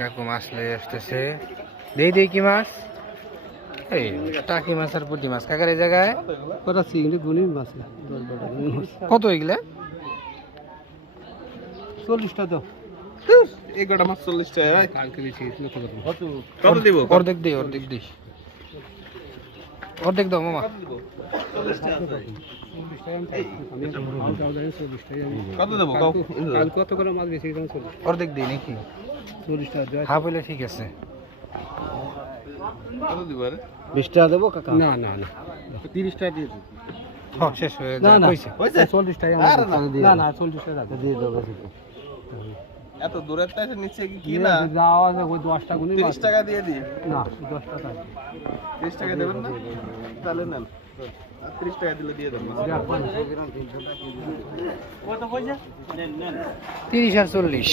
কাকু মাছ লয়ে আসতেছে। দেই কি মাছ? এই টাকি মাছ আর পুঁটি মাছ কাকার এই জায়গায় কটা চিংড়ি গুনি মাছ কত এগুলা? 40টা দাও। এই গোটা মাছ 40 টাকা। কালকে বেশি কত দিব? অর্ধেক দিই অর্ধেক দাও মামা। 40 টাকা। কত দেবো? কাল কত করে মাছ বেশি দাম 40 অর্ধেক দিই নাকি? 40 টাকা জয়। হাফ হইলে ঠিক আছে। কত দিব আরে? 20 টাকা দেবো কাকা? না না না 30 টাকা দিয়ে দিই। হ্যাঁ শেষ হয়ে না যায় না কইছে। হইছে? 40 টাকা আরে না না 40 টাকা দিয়ে দেবো। এত দূরের টাইসে নিচে কি না? যাওয়া আছে ওই 10 টাকা গুনি 30 টাকা দিয়ে দি। না 10 টাকা 30 টাকা দেবেন না? তাহলে নেন। আর 30 টাকা দিলে দিয়ে দেন। কত পয়সা? নেন নেন 30 আর 40